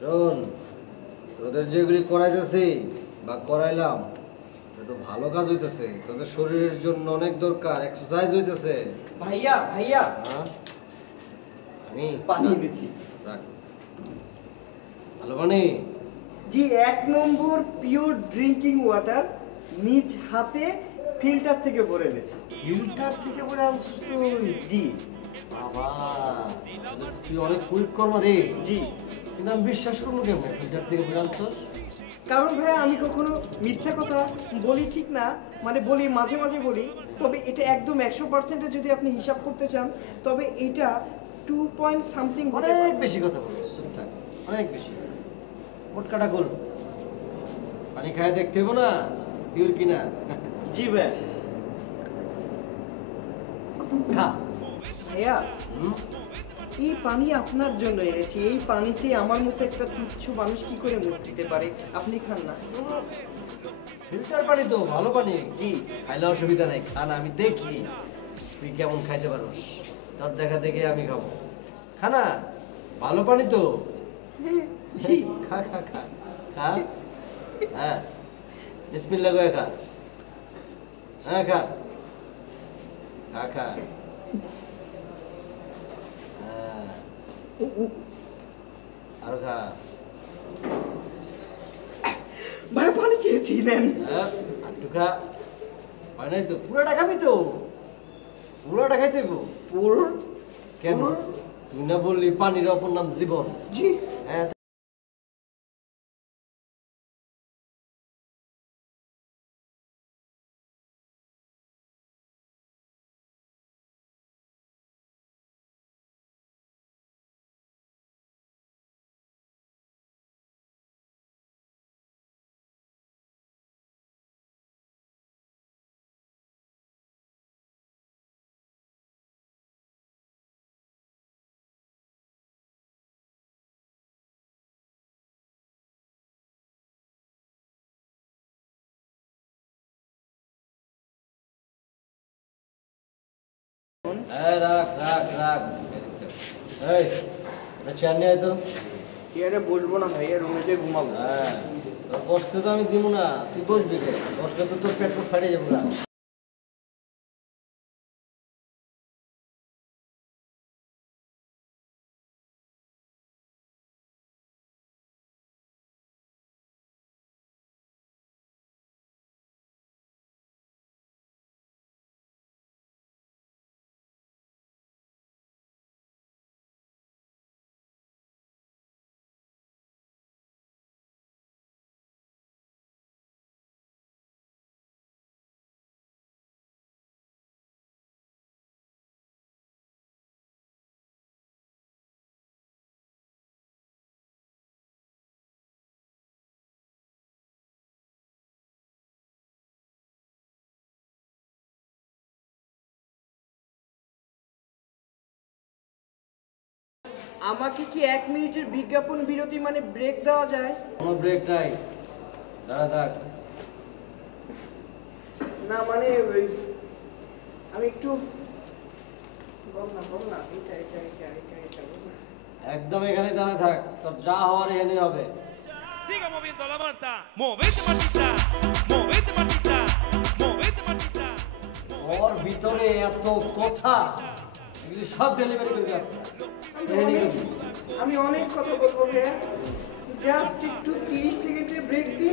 শোন, তোদের যেগুলি করাইতেছি বা করাইলাম এটা তো ভালো কাজ হইতেছে, তোদের শরীরের জন্য অনেক দরকার, এক্সারসাইজ হইতেছে। ভাইয়া ভাইয়া হ্যাঁ, আমি পানি এনেছি। রাখ, ভালো পানি। জি, 1 নম্বর পিওর ড্রিঙ্কিং ওয়াটার, নিজ হাতে ফিল্টার থেকে ভরে এনেছি। ফিল্টার থেকে বলে আনছিস তুই? জি বাবা, তুই অনেক কুইক কর্ম রে। জি, কিন্তু আমি বিশ্বাস করবো কেমন ফিল্টার থেকে বলে আনছিস? কারণ ভাইয়া আমি কখনো মিথ্যা কথা বলি ঠিক না, মানে বলি মাঝে মাঝে বলি, তবে এটা একদম 100% যদি আপনি হিসাব করতে চান তবে এটা 2 পয়েন্ট সামথিং। অনেক বেশি কথা বলিস, চুপ থাক, অনেক বেশি। মোটকাটা গোল, পানি খায় দেখতে হবো না পিওর কিনা। জি ভাইয়া। খা। ভাইয়া হুম, এই পানি আপনার জন্য এনেছি, এই পানিতে আমার মতো একটা তুচ্ছ মানুষ কি করে মুখ দিতে পারে? আপনি খান না। ফিল্টার পানি তো ভালো পানি। জি খাইলে অসুবিধা নাই, খা না, আমি দেখি তুই কেমন খাইতে পারোস। তোর দেখা দেখে আমি খাবো। খা না, ভালো পানি তো। জি খা খা খা খা। হ্যাঁ, বিসমিল্লাহ করে খা। হ্যাঁ খা খা খা। হ্যাঁ, আরো খা। ভাইয়া পানি খেয়েছি, নেন। হ্যাঁ, আটটু খা। হয় নাই তো, পুরোটা খাবি তো? পুরোটা খাইতে গো। পুর কেন? তুই না বললি পানির অপর নাম জীবন? জি হ্যাঁ, হ্যাঁ, রাখ রাখ রাখ। এই, এটা চেয়ার নিয়ে আয় তো। চেয়ারে বসবো না ভাইয়া, রুমে যেয়ে ঘুমাবো। হ্যাঁ, তোর বসতে তো আমি দিব না, তুই বসবি কে? বসলে তো তোর পেট ফাটে যাবো না। আমাকে কি 1 মিনিটের বিজ্ঞাপন বিরতি মানে ব্রেক দেওয়া যায়? কোনো ব্রেক নাই, দাঁড়া থাক। না মানে ওই আমি একটু বল না, এটা এটা এটা এটা এটা বল না। একদম এখানে দাঁড়া থাক, তোর যা হওয়ার এখানে হবে। Siga moviendo la manta. Movete, Martita. Movete, Martita. Movete, Martita. ওর ভিতরে এত কথা, এগুলি সব ডেলিভারি করে আসছে। আমি অনেক কথা বলবো ভাইয়া, জাস্ট একটু 30 সেকেন্ডের ব্রেক দিন।